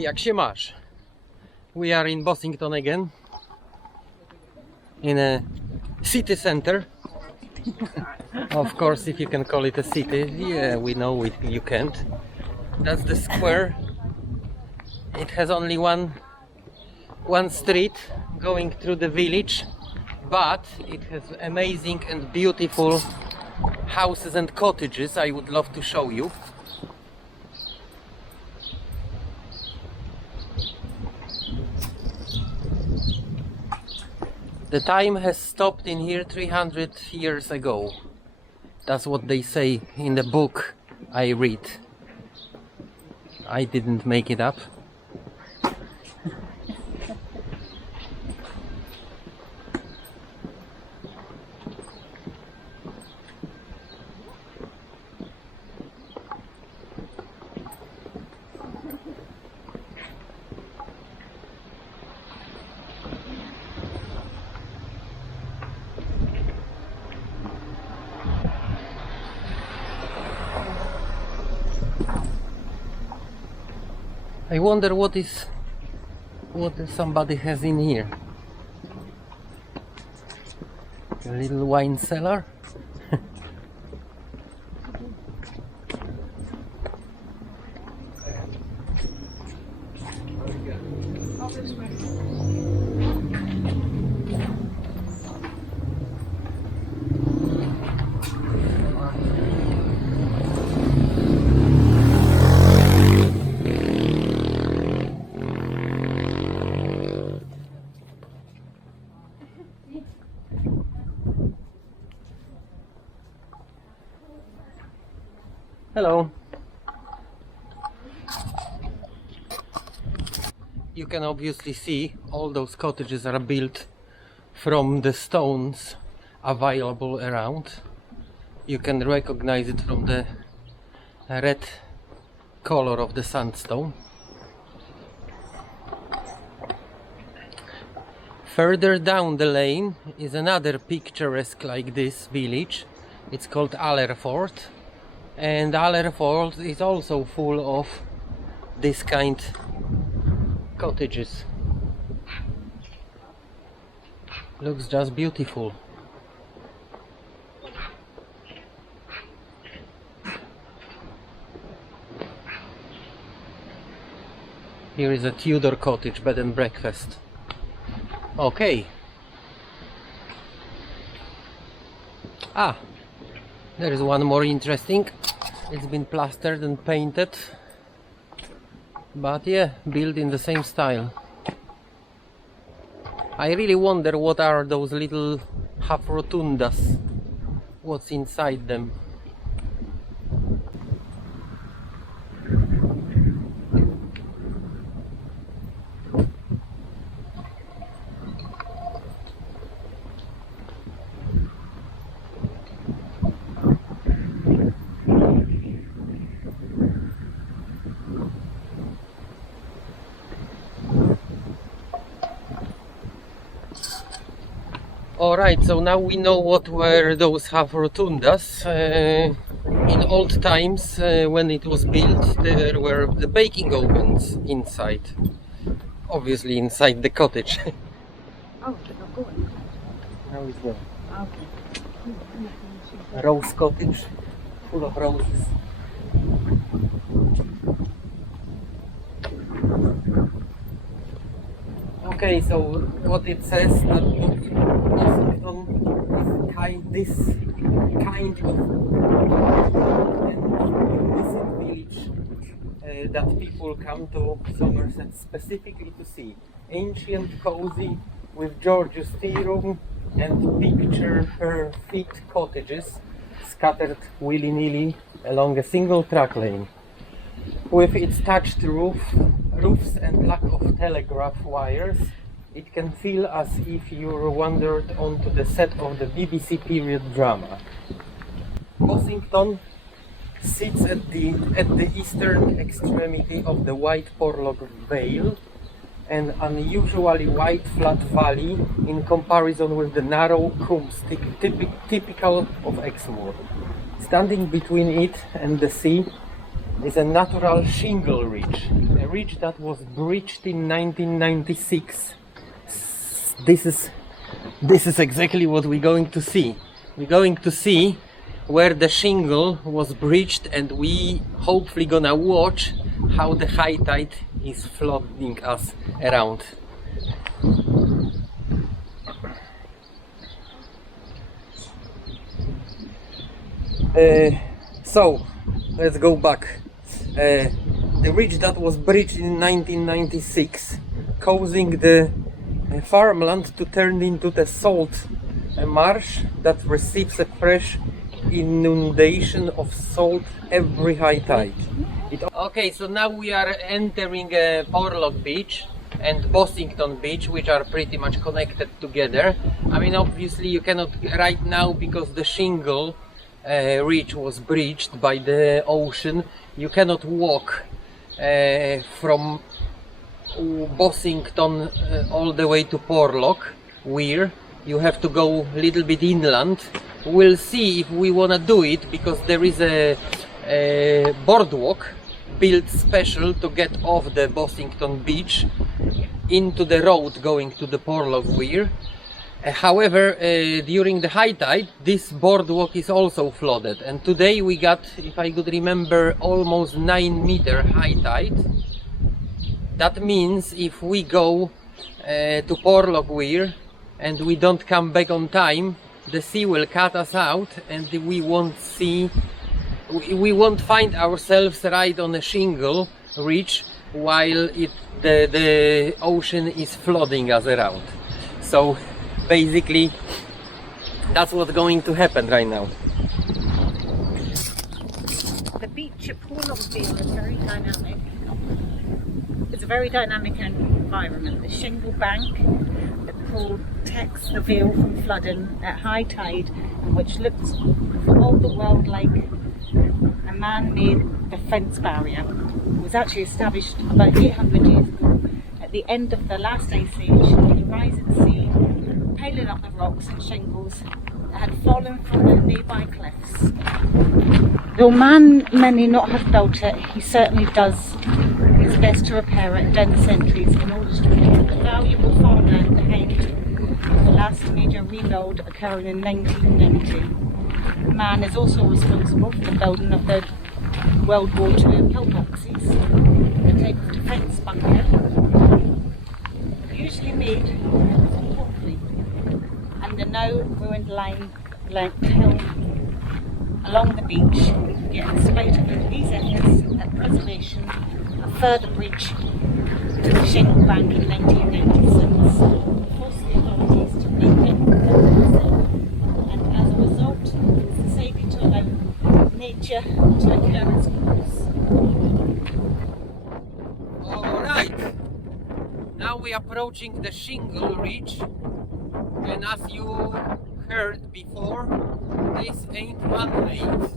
Jak się masz? We are in Bossington again, in a city center. Of course, if you can call it a city. Yeah, we know you can't. That's the square. It has only one street going through the village, but it has amazing and beautiful houses and cottages I would love to show you. The time has stopped in here 300 years ago. That's what they say in the book I read. I didn't make it up. I wonder what somebody has in here. A little wine cellar. Hello. You can obviously see all those cottages are built from the stones available around. You can recognize it from the red color of the sandstone. Further down the lane is another picturesque like this village. It's called Allerford. And Allerford is also full of this kind cottages. Looks just beautiful. Here is a Tudor cottage bed and breakfast. Okay. There is one more interesting. It's been plastered and painted, but yeah, built in the same style. I really wonder what are those little half rotundas, what's inside them. Alright, so now we know what were those half rotundas. In old times, when it was built, there were the baking ovens inside. Obviously inside the cottage. Oh, they're not going. Now it's gone. Okay. A rose cottage, full of roses. Okay, so what it says that Bossington is this kind of and village that people come to Somerset specifically to see. Ancient, cozy, with gorgeous tea room and picture-perfect cottages scattered willy-nilly along a single track lane. With its thatched roofs and lack of telegraph wires, it can feel as if you wandered onto the set of the BBC period drama. Bossington sits at the eastern extremity of the wide Porlock Vale, an unusually wide flat valley in comparison with the narrow combes typical of Exmoor. Standing between it and the sea is a natural shingle ridge, a ridge that was breached in 1996. This is exactly what we're going to see. We're going to see where the shingle was breached, and we hopefully gonna watch how the high tide is flooding us around. So let's go back. The ridge that was breached in 1996, causing the farmland to turn into the salt marsh that receives a fresh inundation of salt every high tide. Okay, so now we are entering Porlock beach and Bossington beach, which are pretty much connected together. I mean, obviously you cannot right now, because the shingle ridge was breached by the ocean. You cannot walk from Bossington all the way to Porlock Weir. You have to go a little bit inland. We'll see if we want to do it, because there is a boardwalk built special to get off the Bossington beach into the road going to the Porlock Weir. However, during the high tide, this boardwalk is also flooded, and today we got, if I could remember, almost 9-meter high tide. That means if we go to Porlock Weir and we don't come back on time, the sea will cut us out, and we won't find ourselves right on a shingle ridge while the ocean is flooding us around. So basically that's what's going to happen right now. The beach at Porlock is very dynamic. It's a very dynamic environment. The shingle bank that protects the Vale from flooding at high tide, which looks for all the world like a man-made defence barrier. It was actually established about 800 years ago at the end of the last ice age, when the rising sea piling up the rocks and shingles that had fallen from the nearby cliffs. Though man may not have built it, he certainly does his best to repair it down the centuries in order to protect the valuable farmland behind the last major rebuild occurring in 1990. Man is also responsible for the building of the World War II pillboxes, a type of defence bunker, usually made from concrete, and the now ruined length hill along the beach. Yet in spite of these efforts at preservation, a further breach to the shingle bank in 1996 forced the authorities to rethink the and as a result it's decided to allow nature to occur its course. Alright, now we are approaching the shingle ridge, and as you heard before, this ain't man-made.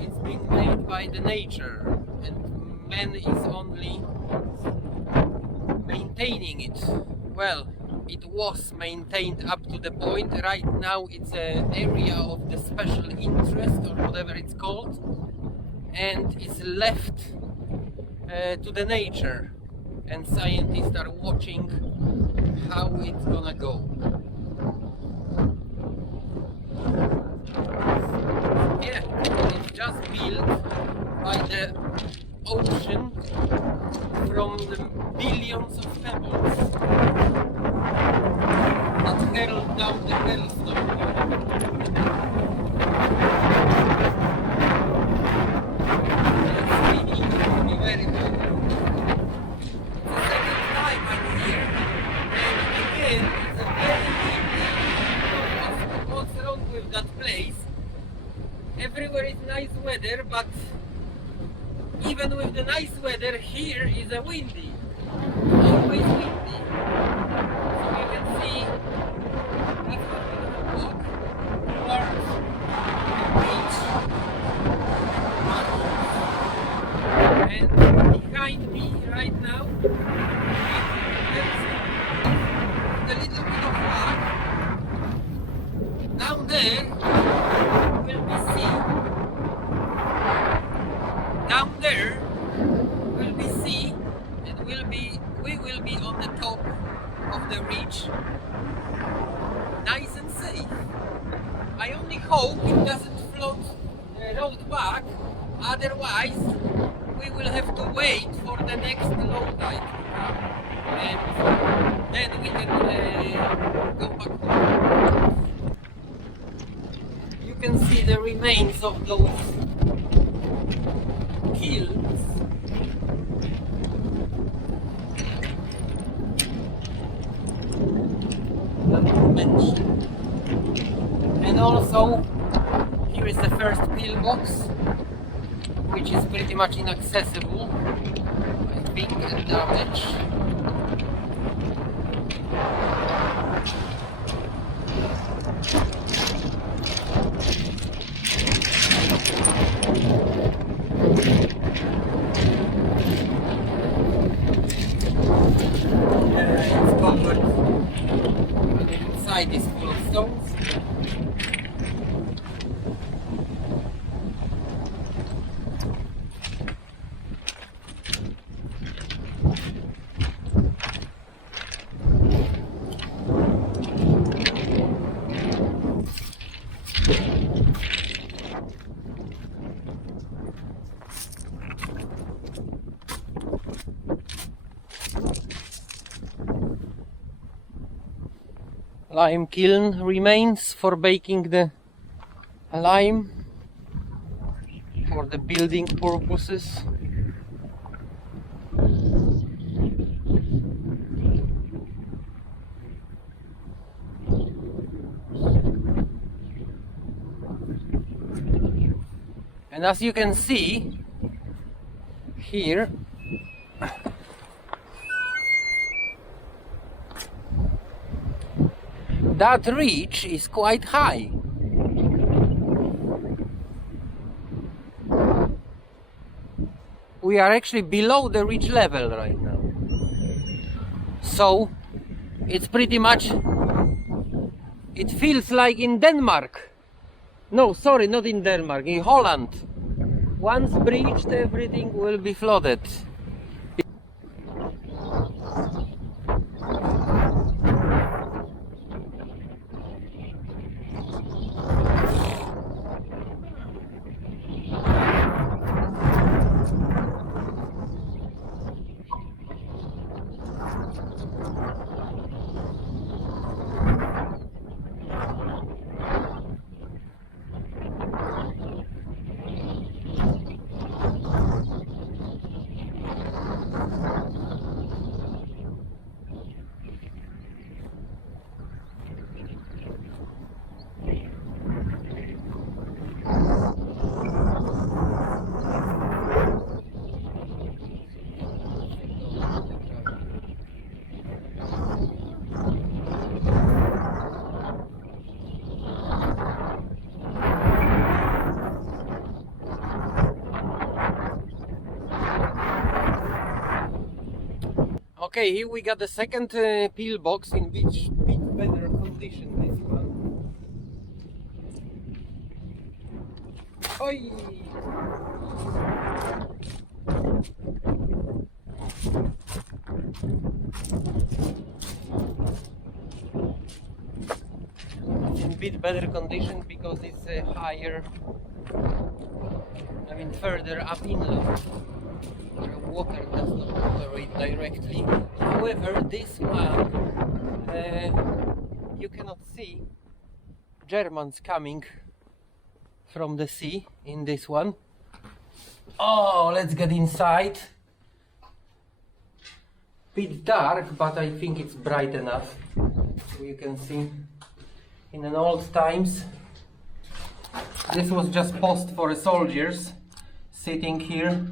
It's been made by the nature, and man is only maintaining it. Well, it was maintained up to the point. Right now it's an area of the special interest, or whatever it's called, and it's left to the nature, and scientists are watching how it's gonna go. Yeah, it's just built by the ocean from the billions of pebbles that hurled down the hailstone. It's really very good. It's the second time I'm here, and again, it's a very windy. What's wrong with that place? Everywhere is nice weather, but even with the nice weather, here is a windy. Always windy. So you can see that's what we're gonna walk towards the beach. And behind me right now, there's a little bit of flag. Down there will be sea. down there will be sea, and we will be on the top of the ridge, nice and safe. I only hope it doesn't float the road back, otherwise we will have to wait for the next low tide to come, and then we can go back home. You can see the remains of those kilns. That I mentioned. And also, here is the first pillbox, which is pretty much inaccessible, I think, and damaged. It's covered, and the inside is full of stones. Lime kiln remains for baking the lime for the building purposes. And as you can see here, that ridge is quite high. We are actually below the ridge level right now. So it's pretty much, it feels like in Denmark. No, sorry, not in Denmark, in Holland. Once breached, everything will be flooded. Okay, here we got the second pillbox in which bit better condition this one. Oi! In bit better condition because it's higher, I mean further up inland. Water does not operate directly. However, this one, you cannot see Germans coming from the sea in this one. Oh, let's get inside. Bit dark, but I think it's bright enough. So you can see in an old times, this was just post for the soldiers sitting here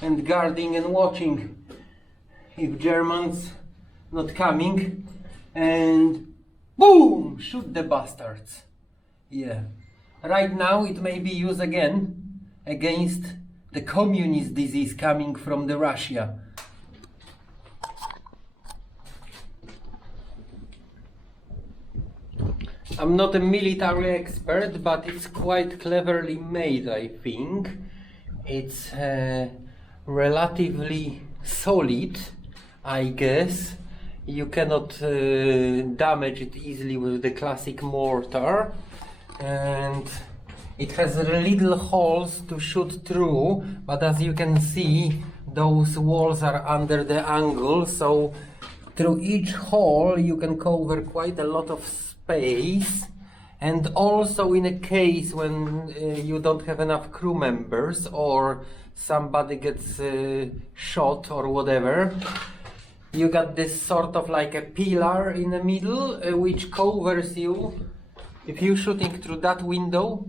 and guarding and watching if Germans not coming, and boom, shoot the bastards. Yeah, right now it may be used again against the communist disease coming from the Russia. I'm not a military expert, but it's quite cleverly made, I think, It's relatively solid, I guess. You cannot damage it easily with the classic mortar, and it has little holes to shoot through, but as you can see, those walls are under the angle, so through each hole you can cover quite a lot of space. And also in a case when you don't have enough crew members or somebody gets shot or whatever, you got this sort of like a pillar in the middle which covers you. If you're shooting through that window,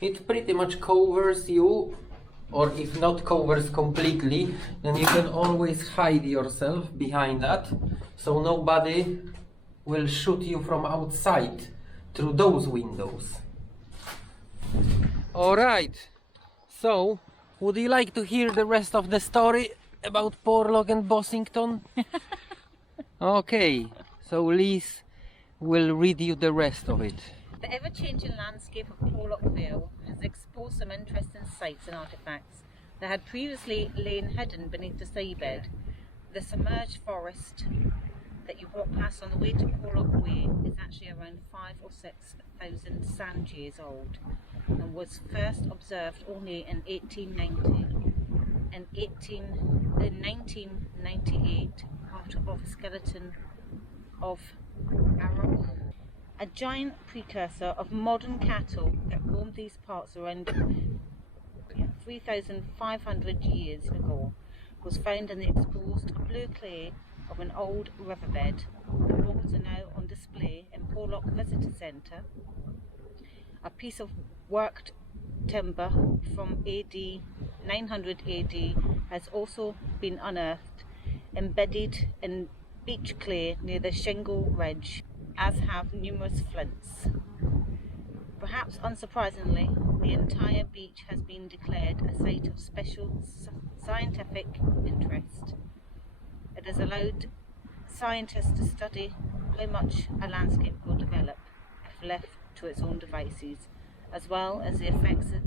it pretty much covers you, or if not covers completely, then you can always hide yourself behind that, so nobody will shoot you from outside through those windows. Alright, so would you like to hear the rest of the story about Porlock and Bossington? Okay, so Liz will read you the rest of it. The ever-changing landscape of Porlock Vale has exposed some interesting sites and artefacts that had previously lain hidden beneath the seabed. The submerged forest that you walk past on the way to Porlock Way is actually around 5,000 or 6,000 sand years old and was first observed only in 1890. In 1998, part of a skeleton of Arrow, a giant precursor of modern cattle that roamed these parts around 3,500 years ago, was found in the exposed blue clay of an old riverbed. The bones are now on display in Porlock Visitor Centre. A piece of worked timber from 900 AD has also been unearthed, embedded in beach clay near the Shingle Ridge, as have numerous flints. Perhaps unsurprisingly, the entire beach has been declared a site of special scientific interest. It has allowed scientists to study how much a landscape will develop if left to its own devices, as well as the effects it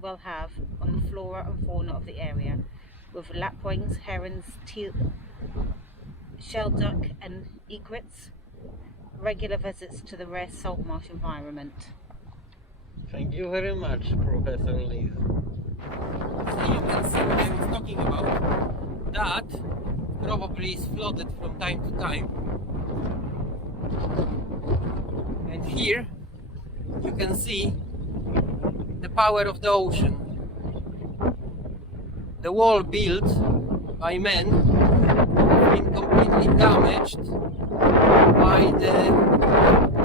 will have on the flora and fauna of the area, with lapwings, herons, teal, shelduck and egrets, regular visits to the rare salt marsh environment. Thank you very much, Professor Liz. So you can see what I was talking about. That probably is flooded from time to time. And here you can see the power of the ocean. The wall built by men has been completely damaged by the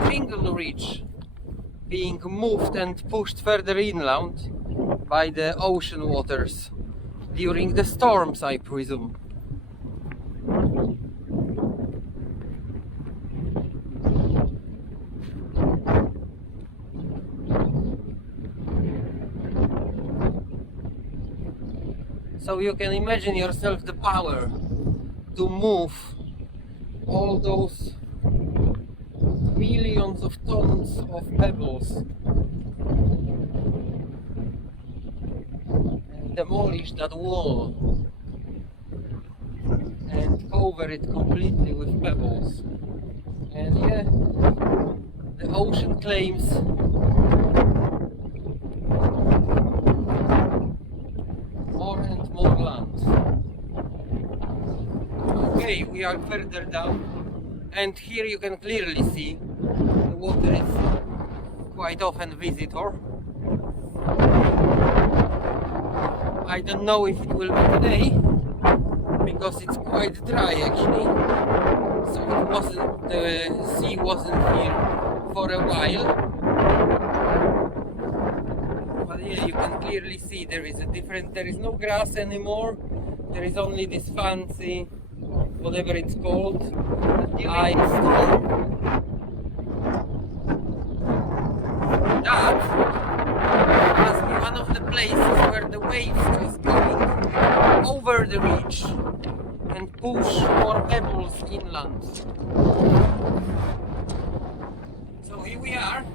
Shingle Ridge being moved and pushed further inland by the ocean waters during the storms, I presume. So you can imagine yourself the power to move all those millions of tons of pebbles and demolish that wall and cover it completely with pebbles. And yeah, the ocean claims more and more land. Okay, we are further down, and here you can clearly see the water is quite often visitor. I don't know if it will be today, because it's quite dry actually, so it wasn't, the sea wasn't here for a while. But yeah, you can clearly see there is no grass anymore, there is only this fancy, whatever it's called, ice storm. That must be one of the places where the waves just going over the ridge and push more pebbles inland. So here we are.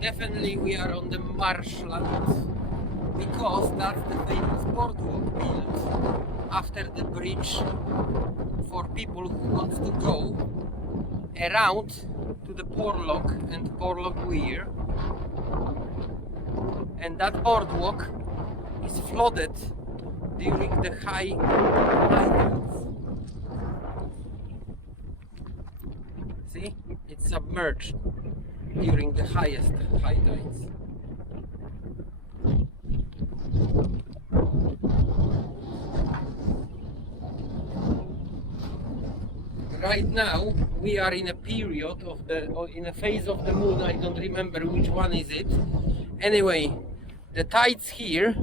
Definitely we are on the marshland because that's the famous boardwalk built after the bridge for people who want to go around to the Porlock and Porlock Weir. And that boardwalk is flooded during the high tides. See? It's submerged during the highest high tides. Right now we are in a period of in a phase of the moon, I don't remember which one is it. Anyway, the tides here,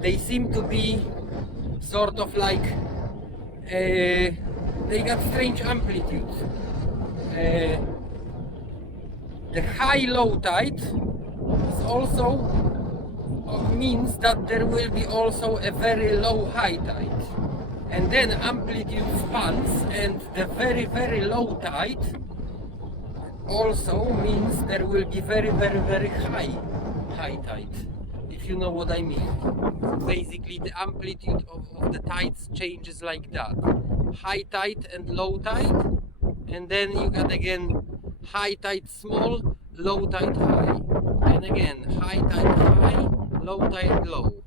they seem to be sort of like they got strange amplitude. The high low tide is also means that there will be also a very low high tide, and then amplitude spans, and the very low tide also means there will be very high tide, if you know what I mean. Basically the amplitude of the tides changes like that: high tide and low tide, and then you got again high tide small, low tide high, and again high tide high, low tide low.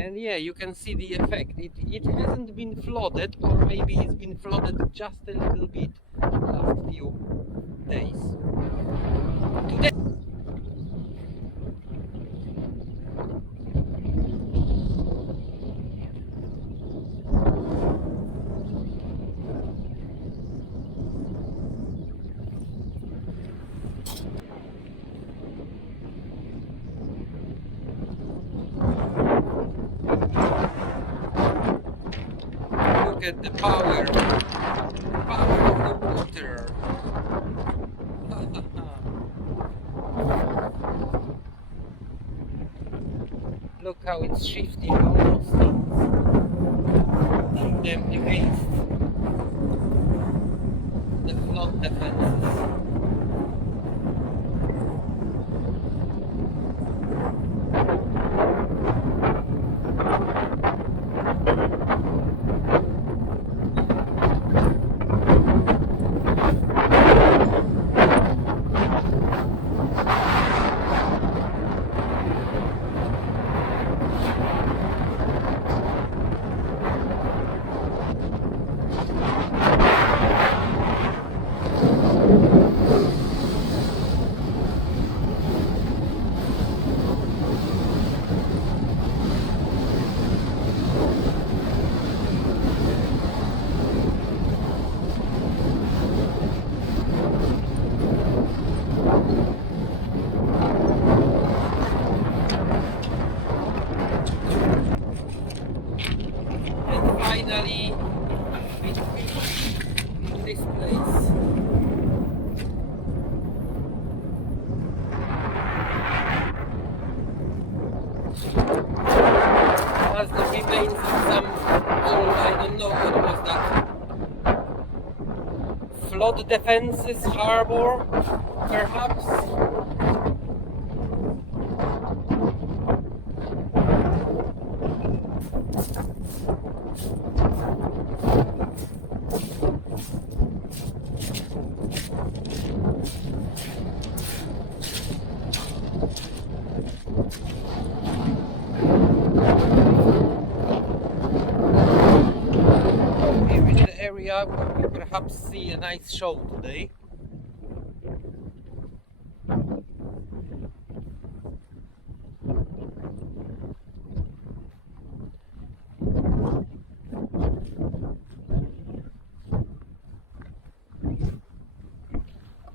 And yeah, you can see the effect. It hasn't been flooded, or maybe it's been flooded just a little bit last few days. Today look at the power of the water. Look how it's shifting almost them against the flood defenses. Finally, we reached this place. That's the remains of some old, I don't know what was that. Flood defenses, harbor, perhaps. Here is the area where we perhaps see a nice show today.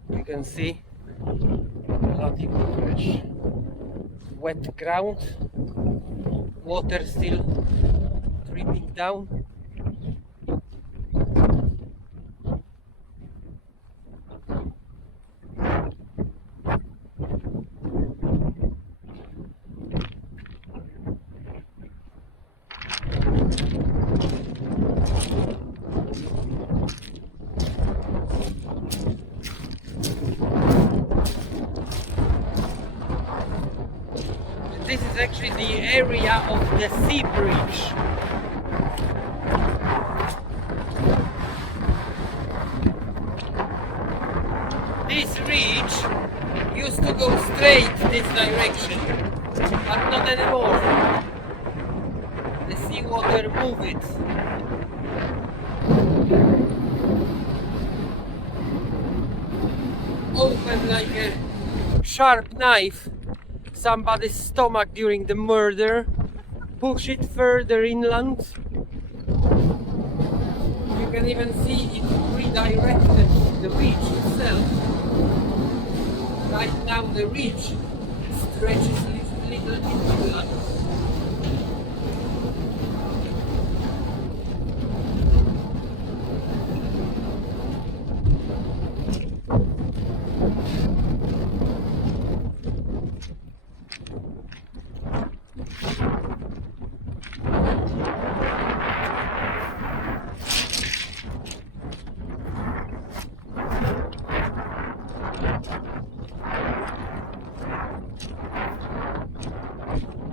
You can see relatively fresh, wet ground, water still dripping down. This is actually the area of the sea bridge. This ridge used to go straight this direction, but not anymore. The seawater moved it. Open like a sharp knife somebody's stomach during the murder, push it further inland. You can even see it redirected the ridge itself. Right now the ridge stretches a little bit inland.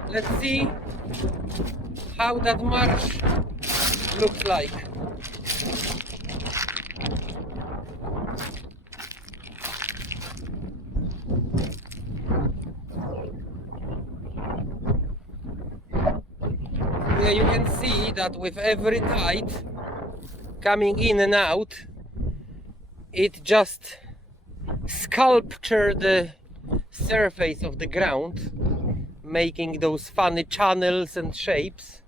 Let's see how that marsh looks like. Yeah, you can see that with every tide coming in and out, it just sculptured the surface of the ground, making those funny channels and shapes.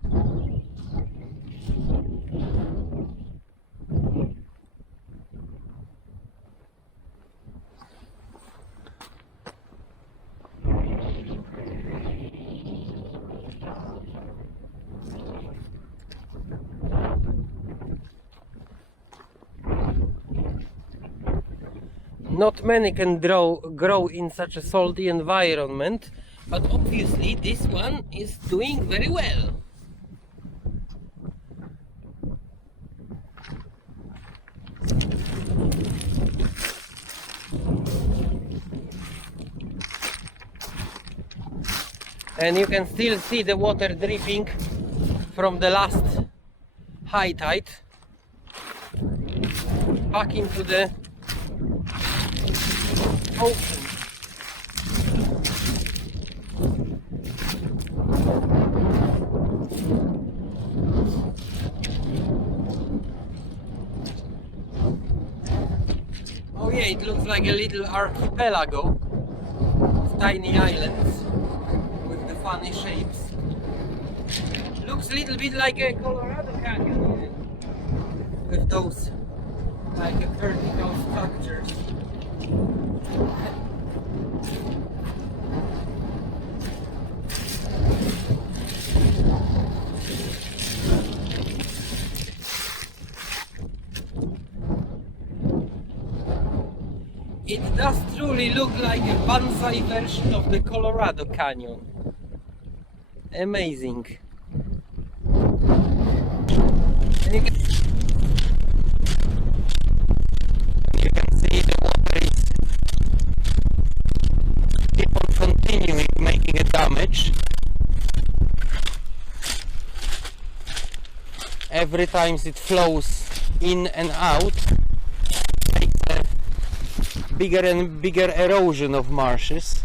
Not many can grow in such a salty environment, but obviously this one is doing very well. And you can still see the water dripping from the last high tide back into the ocean. Oh yeah, it looks like a little archipelago of tiny islands with the funny shapes. Looks a little bit like a Colorado Canyon with those like a vertical structures. It does truly look like a bonsai version of the Colorado Canyon. Amazing. And you can see the water is keep on continuing making a damage. Every time it flows in and out, makes a bigger and bigger erosion of marshes.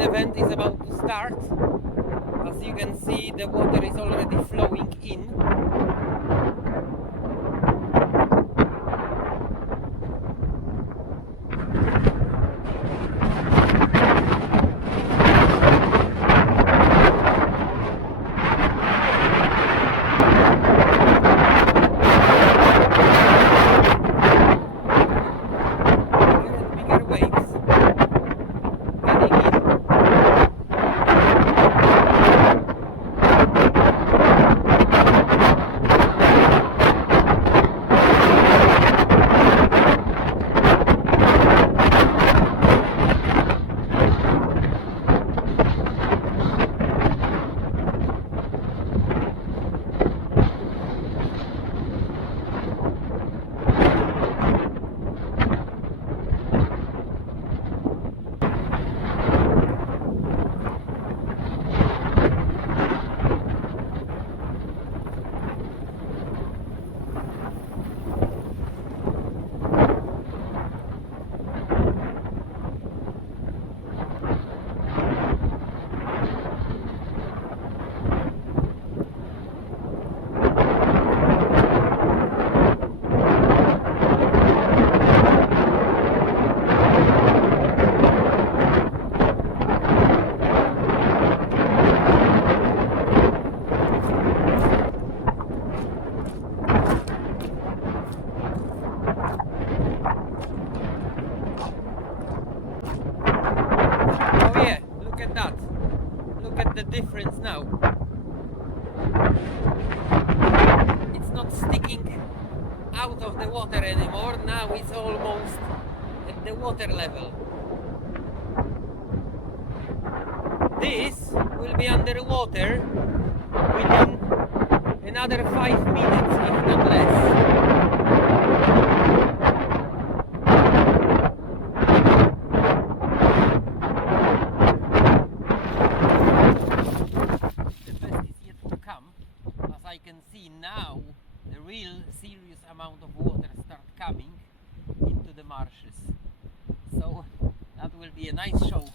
main event is about to start. As you can see, the water is already flowing in. Bigger waves coming in. Oh yeah, look at that. Look at the difference now. It's not sticking out of the water anymore. Now it's almost at the water level. This will be underwater within another 5 minutes, if not less. As I can see now, the real serious amount of water start coming into the marshes. So that will be a nice show.